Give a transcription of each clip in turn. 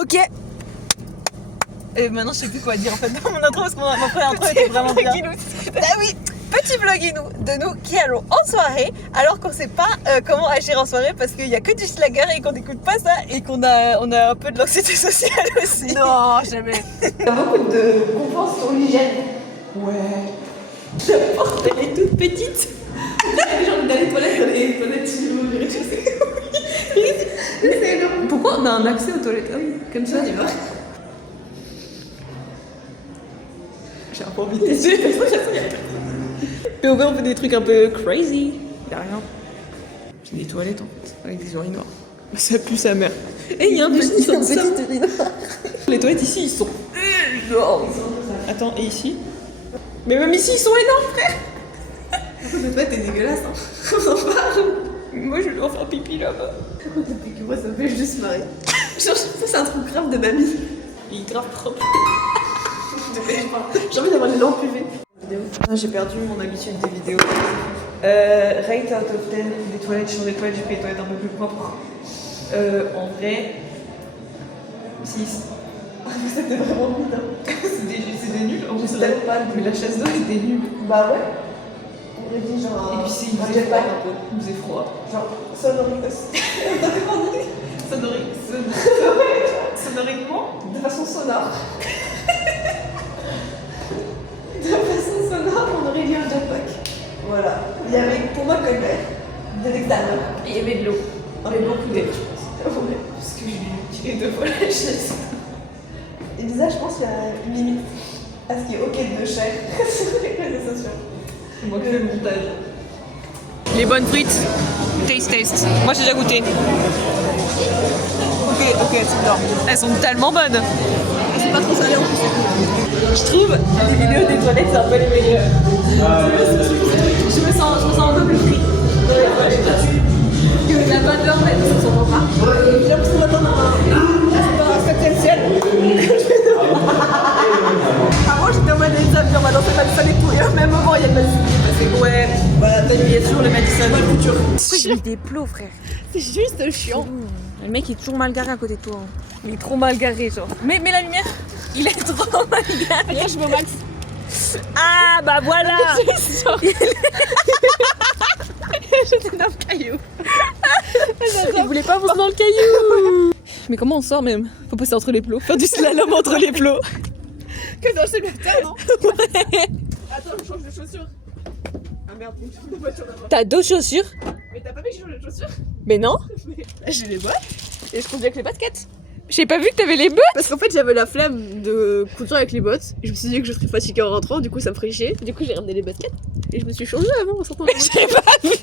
Ok. Et maintenant je sais plus quoi dire en fait dans mon intro parce que ma première intro était vraiment bien. Ah oui, petit vloguinou de nous qui allons en soirée alors qu'on sait pas comment agir en soirée parce qu'il y a que du schlager et qu'on n'écoute pas ça et qu'on a un peu de l'anxiété sociale aussi. Non, jamais. Il y a beaucoup de confiance sur l'hygiène. Ouais. La porte elle est toute petite. J'ai envie d'aller aux toilettes sur le rez-de-chaussée. Pourquoi on a un accès aux toilettes? Ah oui, comme ça. On y va. J'ai un peu envie de tester. Mais au moins on fait des trucs un peu crazy. Y'a rien. J'ai des toilettes en fait, avec des urinoirs. Ça pue sa mère. Et il y a un petit urinoir. Les toilettes ici ils sont énormes. Attends, et ici? Mais même ici ils sont énormes frère. Le toilette est dégueulasse, hein. On en parle. Moi je dois faire pipi là-bas. Depuis que moi ça me fait juste marrer. Genre, c'est un truc grave de mamie. Il est grave propre. J'ai envie d'avoir les lampes UV. J'ai perdu mon habitude des vidéos. Rate out of 10 des toilettes, sur des toilettes, j'ai pris des toilettes un peu plus propres. En vrai, 6. C'était vraiment vite, hein. C'est des nuls. En vrai, Je t'aime pas, mais la chasse d'eau était nulle. Bah ouais. On aurait dit genre. Et puis il un faisait froid jetpack. un peu. Il faisait froid. Genre, sonoricos. Sonoriquement. De façon sonore. De façon sonore, on aurait dit un jetpack. Voilà. Il y avait pour moi Colbert, de l'extérieur. Et il y avait de l'eau. Mais beaucoup d'air, je pense. Ouais. Parce que je lui ai tiré 2 fois la chaise. Et déjà, je pense qu'il y a une limite à ce qui est ok de chair sur les réseaux sociaux. C'est moi qui fais le montage. Les bonnes frites, taste. Moi j'ai déjà goûté. Ok, c'est bien. Elles sont tellement bonnes. Et c'est pas trop salé en plus. Je trouve les vidéos des toilettes c'est un peu les meilleures. Je me sens en double frite dans les toilettes. Que la bonne heure, mais ça s'en va pas. J'ai l'impression d'attendre un septième ciel. Avant, j'étais en mode Elsa, on va danser Madison et tout. Et au même moment, il y a le Madison qui est passé. Ouais, voilà, il y a toujours le Madison. Bonne couture. J'ai mis des plots, frère. C'est juste chiant. Le mec il est toujours mal garé à côté de toi. Il est trop mal garé, genre. Mais la lumière, il est trop mal garé. Là, je me max. Ah, bah voilà. J'étais dans le caillou. Il voulait pas vous dans le caillou. Mais comment on sort même? Faut passer entre les plots. Faire du slalom entre les plots. Que dans le terre, non? Ouais. Attends, je change de chaussures. Ah merde, une de voiture là-bas. T'as 2 chaussures? Mais t'as pas vu que je change de chaussures? Mais non. Là, j'ai les bottes et je conduis avec les baskets. J'ai pas vu que t'avais les bottes. Parce qu'en fait, j'avais la flemme de conduire avec les bottes. Et je me suis dit que je serais fatiguée en rentrant, du coup, ça me ferait chier. Du coup, j'ai ramené les baskets et je me suis changée avant en sortant de la voiture. J'ai pas vu.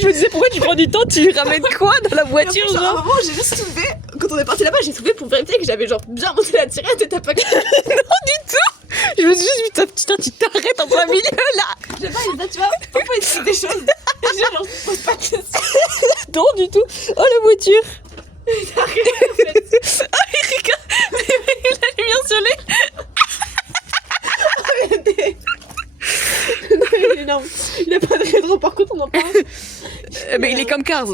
Je me disais pourquoi tu prends du temps, tu ramènes quoi dans la voiture Et en plus, à un genre? moment, j'ai juste soulevé. Quand on est parti là-bas, j'ai soulevé pour vérifier que j'avais genre bien monté la tirette et t'as pas. Non du tout. Je me suis juste dit putain tu t'arrêtes en plein milieu là. Je sais pas, tu vois, parfois il se dit des choses. Et genre, je pose pas de questions. Non du tout. Oh la voiture. T'as rien en fait. Oh il regarde. La lumière sur les... Non, il est énorme. Il a pas de rétro, par contre, on en parle. Mais il est comme Cars.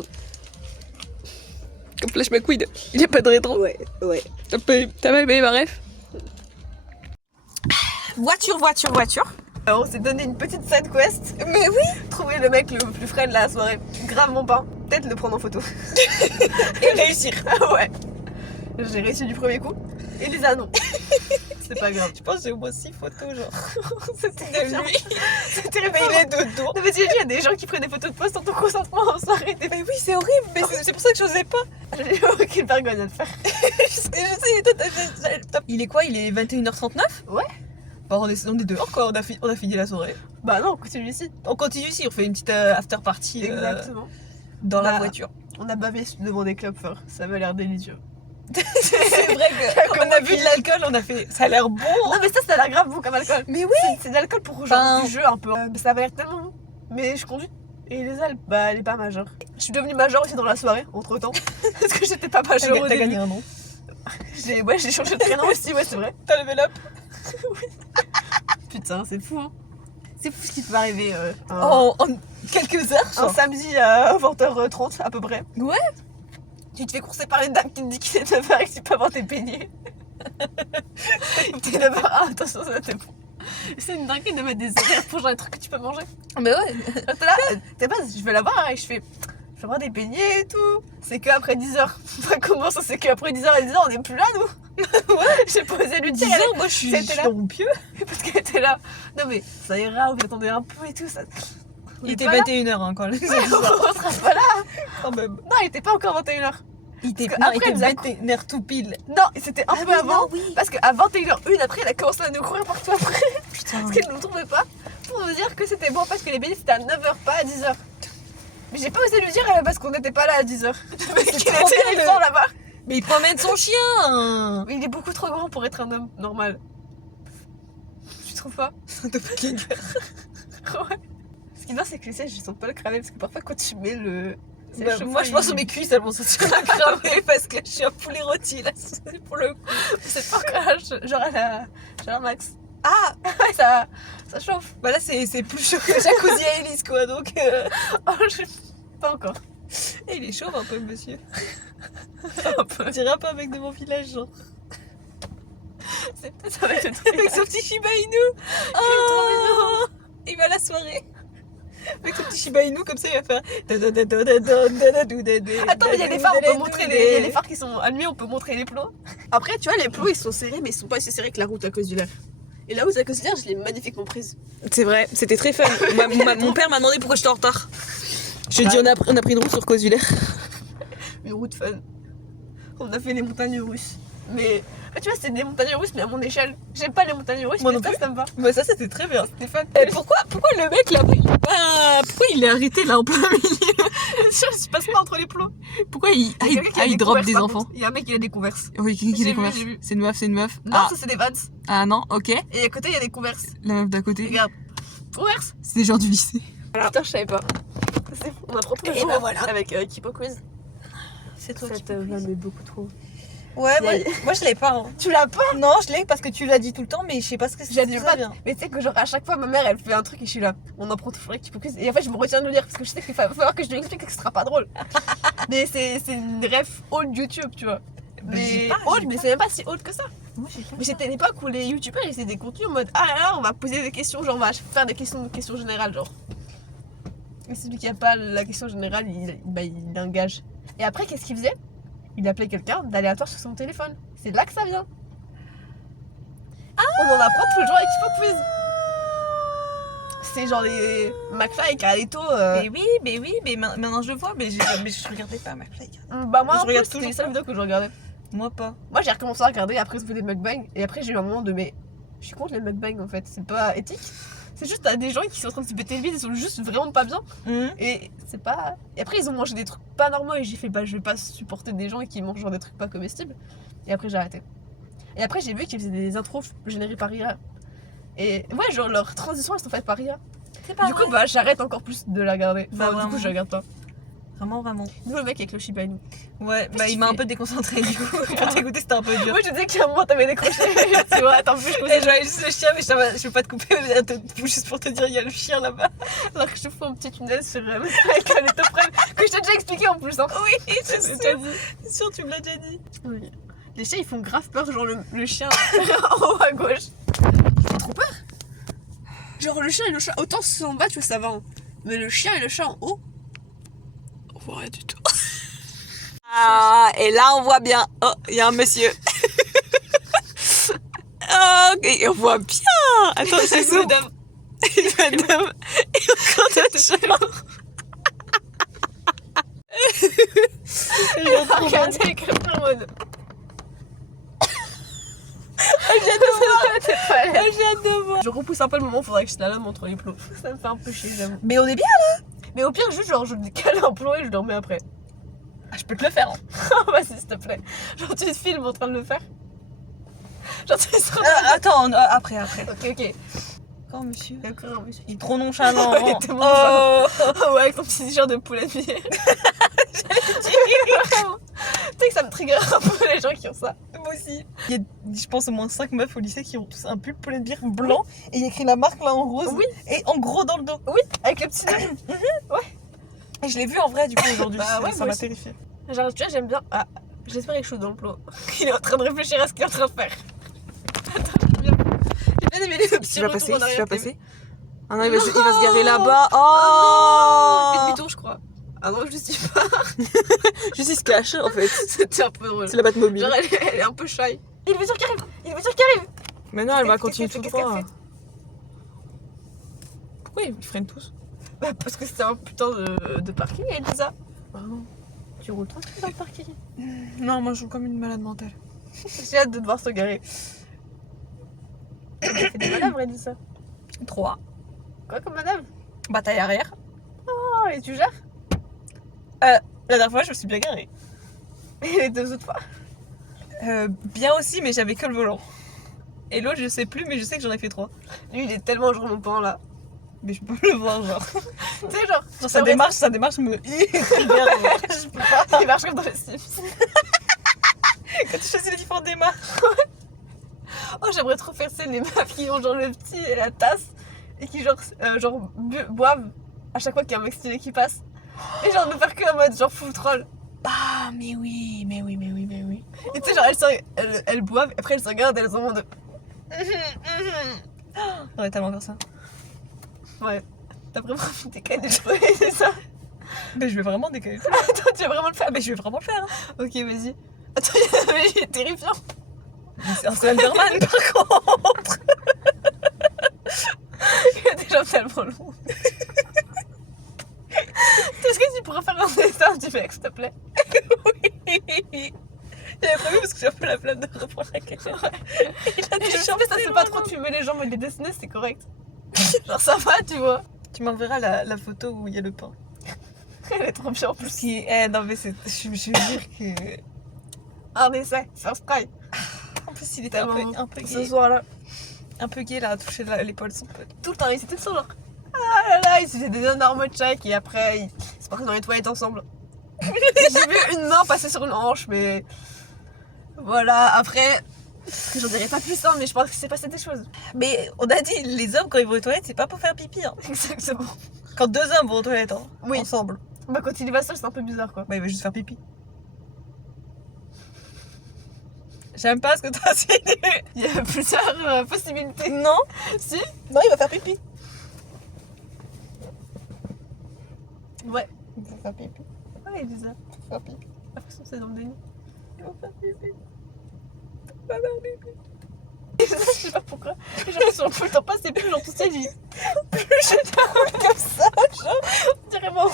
Comme Flash McQueen. Il y a pas de rétro. Ouais. T'as pas aimé ma ref? Voiture. Alors, on s'est donné une petite side quest. Mais oui. Trouver le mec le plus frais de la soirée. Grave mon pain. Peut-être le prendre en photo. Et réussir. Ah ouais. J'ai réussi du premier coup. Et Lisa, non. C'est pas grave. Je pense que j'ai au moins 6 photos genre. C'était De bien. lui. C'était Mais il est de dos. Non mais t'imagines, il y a des gens qui prennent des photos de toi sans ton consentement en soirée. Mais oui c'est horrible. Mais c'est pour ça que j'osais pas. J'ai aucune vergogne à le faire. Je sais, toi t'as... Il est quoi? Il est 21h39? Ouais. Bah on est dehors quoi, on a fini la soirée. Bah non, continue ici. On continue ici, on fait une petite after party Exactement. dans la Bah, voiture. On a bavé devant des clubs fort. Ça m'a l'air délicieux. C'est vrai qu'on a bu de l'alcool, on a fait... Ça a l'air bon. Non mais ça a l'air grave bon comme alcool. Mais oui. C'est de l'alcool pour genre du jeu un peu. Mais ça va l'air tellement bon. Mais je conduis. Et les Alpes, bah elle est pas majeure. Je suis devenue majeure aussi dans la soirée, entre temps. Parce que j'étais pas majeure au T'as début. gagné un nom. J'ai changé de prénom aussi, ouais c'est vrai. T'as levé up. Putain, c'est fou hein. C'est fou ce qui peut arriver En quelques heures un samedi à 20h30 à peu près. Ouais. Tu te fais courser par une dame qui te dit qu'il est 9h et que tu peux avoir tes beignets. T'es 9h, ah, attention, ça t'es bon. C'est une dinguerie de mettre des horaires pour genre un truc que tu peux manger. Mais ouais. T'es là, t'es pas, je vais l'avoir et je fais. Je vais avoir des beignets et tout. C'est qu'après 10h. Enfin, comment ça, c'est qu'après 10h et 10h, on n'est plus là, nous. Ouais, j'ai posé lui dire. 10h, moi je suis rompieux. Parce qu'elle était là. Non, mais ça ira, vous attendez un peu et tout. Ça... Il était 21h hein, quand on sera pas là. quand même. Non, il était pas encore 21h. Il était Parce que après, 21h tout pile. Non, c'était un peu avant. Oui. Parce qu'à 21h01, après, elle a commencé à nous courir partout après. Putain. Parce qu'elle ne nous trouvait pas. Pour nous dire que c'était bon parce que les beignets c'était à 9h, pas à 10h. Mais j'ai pas osé lui dire parce qu'on n'était pas là à 10h. Mais qu'il trop était bien, temps là-bas. Mais il promène son chien. Mais il est beaucoup trop grand pour être un homme normal. Tu trouves pas? C'est un doppelganger. Ouais. Ce qui est bien, c'est que les sièges ils sont pas cramés parce que parfois quand tu mets le. Bah, moi je pense sur mes cuisses, elles vont se cramer parce que je suis un poulet rôti là, c'est pour le coup. C'est pas grave, genre à la. Genre max. Ah Ouais, ça chauffe. bah là c'est plus chaud que jacuzzi à Elise quoi donc. Oh, je. Pas encore. Et il est chauve un peu monsieur. Un peu. On dirait un peu avec de mon village genre. C'est peut-être avec le truc. Avec son petit Shiba Inu. Oh il va à la soirée. Avec son petit Shiba Inu comme ça il va faire. Attends, mais il y a des phares, on peut montrer les. Il y a des phares qui sont allumés, on peut montrer les plots. Après, tu vois, les plots ils sont serrés, mais ils sont pas assez serrés que la route à cause du l'air. Et la route à cause du l'air, je l'ai magnifiquement prise. C'est vrai, c'était très fun. Mon père m'a demandé pourquoi j'étais en retard. Je lui ai dit on a pris une route sur Cosulaire. Une route fun. On a fait les montagnes russes. Mais tu vois, c'est des montagnes russes, mais à mon échelle. J'aime pas les montagnes russes, Moi mais non ça, plus. ça me va. Bah ça c'était très bien. C'était fun. Et pourquoi le mec là-bas il est pas. Pourquoi il est arrêté là en plein milieu? Je passe pas entre les plots. Pourquoi il Il y a quelqu'un qui a des drop converses, des par enfants? contre. Il y a un mec qui a des converses. Oui, qui J'ai les vu, converse. j'ai vu. C'est une meuf. Non, Ah. ça c'est des vans. Ah non, ok. Et à côté, il y a des converses. La meuf d'à côté. Regarde. Converse. C'est des gens du lycée. Putain, je savais pas. C'est bon, on apprend tous les Et jours bah voilà. avec Kipo Quiz. C'est Ça te va, mais beaucoup trop. Ouais, moi je l'ai pas. Hein. Tu l'as pas? Non, je l'ai parce que tu l'as dit tout le temps, mais je sais pas ce que c'est. J'ai dit pas. Mais tu sais que genre à chaque fois ma mère elle fait un truc et je suis là. On apprend toujours avec Kipo Quiz. Et en fait je me retiens de le dire parce que je sais qu'il va falloir que je lui explique que ce sera pas drôle. Mais c'est une ref old YouTube, tu vois. Mais old, mais c'est même pas si old que ça. Moi j'ai pas. Mais c'était une époque où les youtubeurs ils faisaient des contenus en mode ah là là on va poser des questions, genre on va faire des questions générales genre. Et celui qui a pas la question générale il engage. Et après qu'est-ce qu'il faisait? Il appelait quelqu'un d'aléatoire sur son téléphone. C'est de là que ça vient. On en apprend tous les jours avec Kipo Quiz. C'est genre les McFly et Carlito. Mais oui, mais maintenant je le vois, mais je regardais pas McFly. Bah moi Je en regarde plus, toujours c'était les seules vidéos que je regardais. Moi pas. Moi j'ai recommencé à regarder après je faisais des mukbangs et après j'ai eu un moment de mais je suis contre les mukbangs en fait, c'est pas éthique. C'est juste t'as des gens qui sont en train de se péter le bide, ils sont juste vraiment pas bien et c'est pas. Et après ils ont mangé des trucs pas normaux et j'ai fait bah je vais pas supporter des gens qui mangent genre des trucs pas comestibles. Et après j'ai arrêté. Et après j'ai vu qu'ils faisaient des intros générées par IA. Et ouais genre leurs transitions elles sont faites par IA. C'est pas Du coup bah j'arrête encore plus de la regarder. Bah, Enfin, du coup je regarde pas. Vraiment. Nous le mec avec le Shiba Inu. Ouais, bah il m'a un peu déconcentré du coup. Pour t'écouter c'était un peu dur. Moi je disais qu'à un moment t'avais décroché. Tu vois, attends plus je Et je voyais juste le chien, mais je veux pas te couper, mais juste pour te dire, il y a le chien là-bas. Alors que je te fous un petit tunnel sur avec un étofrène que je t'ai déjà expliqué en plus. Hein. Oui, je t'ai suis déjà dit. sûre, tu me l'as déjà dit. Oui. Les chiens ils font grave peur, genre le chien en haut à gauche. Il fait trop peur. Genre le chien et le chat, autant ceux en bas tu vois ça va. Hein. Mais le chien et le chat en haut. On voit rien du tout. Ah, et là on voit bien. Oh, il y a un monsieur. Oh, et on voit bien. Attends, c'est zoom. Une madame. Et encore d'autres gens. Regardez les crêpes en mode. J'ai hâte de voir. Je repousse un peu le moment, faudrait que je la lame entre les plots. Ça me fait un peu chier, j'avoue. Mais on est bien là. Mais au pire, juste genre je décale un plot et je dormais après. Ah, je peux te le faire. Hein. Vas-y, s'il te plaît. Genre tu te filmes en train de le faire. Genre tu seras. Attends, après. Ok. Quand monsieur. D'accord, monsieur. Il est trop nonchalant. Il était bon, Oh. Oh ouais, avec ton petit t-shirt de poulet de bière. Tu sais que ça me trigger un peu les gens qui ont ça. Moi aussi. Il y a, je pense, au moins 5 meufs au lycée qui ont tous un pull poulet de bière blanc et il y a écrit la marque là en rose. Oui. Et en gros dans le dos. Oui, avec le petit nez. Et je l'ai vu en vrai du coup aujourd'hui. Bah ouais, ça moi m'a aussi. terrifiée. Genre, tu vois, j'aime bien. Ah, j'espère qu'il est chaud dans le plan. Il est en train de réfléchir à ce qu'il est en train de faire. Attends, j'ai bien aimé les Tu options. vas retour passer, en tu arrière, vas t'as passer. vu. Ah non, il va se Non. garer là-bas. Oh non, il fait Oh demi-tour, je crois. Ah non, je sais pas. Juste il se cache en fait. C'était un peu drôle. C'est la Batmobile. Genre, elle est un peu shy. Il y a une voiture qui arrive. Il y a une voiture qui arrive. Mais non, elle va Qu'est-ce continuer qu'elle tout fait, qu'est-ce droit. qu'elle fait Pourquoi ils freinent tous? Bah, parce que c'était un putain de parking, Elisa. Pardon. Tu roules tranquille dans le parking. Non, moi je joue comme une malade mentale. J'ai hâte de devoir se garer. Elle fait des manœuvres, Elisa. 3. Quoi comme manœuvre? Bataille arrière. Oh, et tu gères? La dernière fois, je me suis bien garée. Et les 2 autres fois? Bien aussi, mais j'avais que le volant. Et l'autre, je sais plus, mais je sais que j'en ai fait 3. Lui, il est tellement genre mon pan là. Mais je peux le voir, genre. Tu sais, genre. Sa démarche me Je peux pas. Il marche comme dans les Sims. Quand tu choisis les différentes démarches. Oh, j'aimerais trop faire ça, les meufs qui ont genre le petit et la tasse et qui genre boivent à chaque fois qu'il y a un mec stylé qui passe. Et genre ne faire que en mode genre full troll. Ah, mais oui. Et tu sais, genre elles boivent, après elles se regardent, elles ont de. On va tellement faire ça. Ouais. T'as vraiment envie de décaler les cheveux, c'est ça? Mais je vais vraiment décaler. Attends, tu vas vraiment le faire? Mais je vais vraiment le faire. Hein. Ok, vas-y. Attends, mais il est terrifiant. Mais c'est un Slenderman par contre. Il a des jambes tellement longues. Est-ce que tu pourrais faire un dessin du mec, s'il te plaît? Oui. J'avais prévu parce que j'ai un peu la flemme de reprendre la caméra. Il a des Je sais jambes que ça c'est tellement pas trop longues. de fumer les jambes et de les dessiner, c'est correct. Genre ça va, tu vois. Tu m'enverras la photo où il y a le pain. Elle est trop bien en plus. Non mais c'est... Je veux dire que... Un essai, first try. En plus il était un peu Ce gay. soir-là. Un peu gay là, à toucher l'épaule de son pote. Tout le temps, ils étaient tous genre. Ah là là, ils se faisaient des énormes checks et après ils se partaient dans les toilettes ensemble. J'ai vu une main passer sur une hanche, mais. Voilà, après. J'en dirais pas plus, hein, mais je pense qu'il s'est passé des choses. Mais on a dit, les hommes quand ils vont aux toilettes, c'est pas pour faire pipi. Hein. Exactement. Quand 2 hommes vont aux toilettes, hein, Oui. ensemble, Bah, quand il y va seul, c'est un peu bizarre quoi. bah il va juste faire pipi. J'aime pas ce que t'as insinué. Il y a plusieurs possibilités. Non, Si? non, il va faire pipi. Ouais. Il va faire pipi. Ouais, il dit ça. Il va faire pipi. Après, c'est dans le déni. Il va faire pipi. Il va faire pipi. Je sais pas pourquoi. Genre, sur le temps passé, plus genre tout ça, j'ai. Plus je t'enroule comme ça, genre. On dirait mon.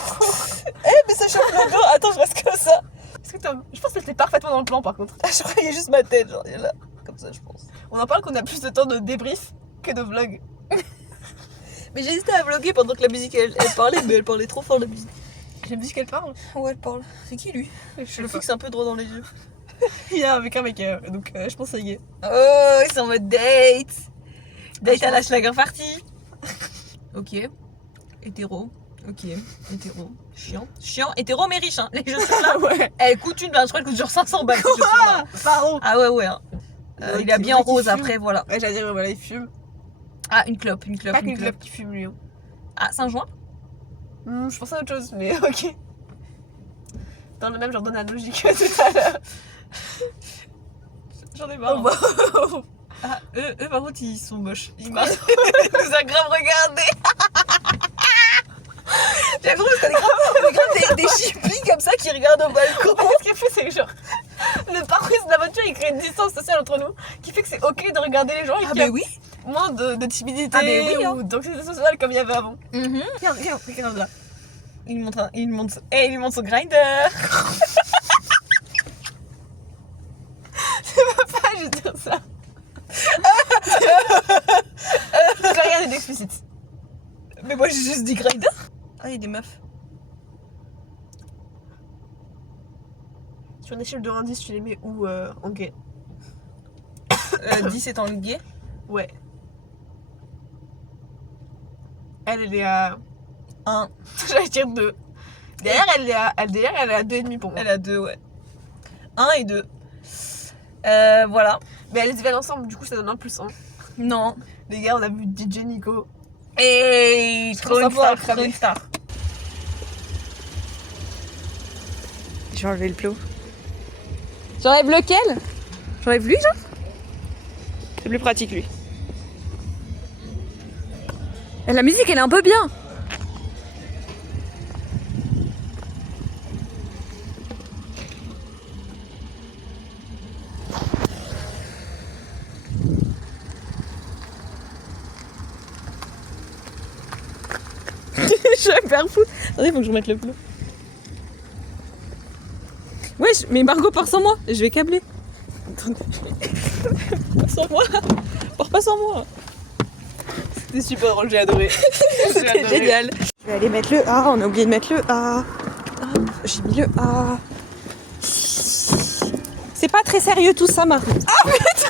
Mais ça chauffe le dos. Attends, je reste comme ça. Est-ce que je pense que c'était parfaitement dans le plan par contre. Je crois qu'il y a juste ma tête, genre, il est là. Comme ça, je pense. On en parle qu'on a plus de temps de débrief que de vlog. Mais j'hésitais à vlogger pendant que la musique elle parlait, mais elle parlait trop fort la musique. J'aime bien qu'elle parle. Ouais, elle parle. C'est qui lui? Je le sais pas. fixe un peu droit dans les yeux. Il y a avec un mec, donc je pense que c'est gay. Oh, ils sont en mode date. Date à la Schlager Party. Ok. Hétéro. Ok. Hétéro. Chiant. Chiant. Hétéro mais riche, hein. Les chaussures là. Ouais. Elles coûtent je crois qu'elles coûtent genre 500 balles. ces chaussures-là. Pardon. Ah ouais, ouais. Hein. Ouais, Il est habillé en ouais, qui rose fume. après, voilà. Ouais, j'allais dire, voilà, il fume. Ah, une clope. Pas qu'une clope qui fume, lui. Hein. Ah, Saint-Jean. Je pensais à autre chose, mais ok. Dans le même genre d'analogie que tout à l'heure. J'en ai Oh, marre. bah. Ah, eux, par contre, ils sont moches. Ils marchent. Ils nous a grave regardé. J'ai l'impression qu'on est grave des chippies comme ça qui regardent au balcon. Ce qu'il fait, c'est que genre. Le pare-brise de la voiture, il crée une distance sociale entre nous qui fait que c'est ok de regarder les gens et Ah, qu'il y a bah oui. moins de timidité Ah, mais oui, hein. ou d'anxiété sociale comme il y avait avant. Mhm. Regarde là. Il montre son grinder. Pas juste dire ça. Rien n'est explicite. Mais moi j'ai juste dit grinder. Ah, il y a des meufs. Sur une échelle de 1 à 10, tu les mets où en gay? 10 étant le gay. Ouais. Elle est à. 1. J'allais dire 2. Derrière, elle est à 2,5 pour moi. Elle a 2, ouais. 1 et 2. Voilà. Mais elles viennent ensemble, du coup, ça donne un plus 1. Non. Les gars, on a vu DJ Nico. Et Je trouve ça trop fort à une star. Je vais enlever le plot. J'enlève lequel? J'enlève lui, genre? C'est plus pratique, lui. Et la musique, elle est un peu bien. Je vais me faire foutre. Attendez, faut que je remette le plot. Wesh, mais Margot, pars sans moi. Je vais câbler. Attendez. Pas sans moi. Pars pas sans moi. C'était super drôle, j'ai adoré. C'était génial. Je vais aller mettre le A. On a oublié de mettre le A. J'ai mis le A. C'est pas très sérieux tout ça, Margot. Ah putain.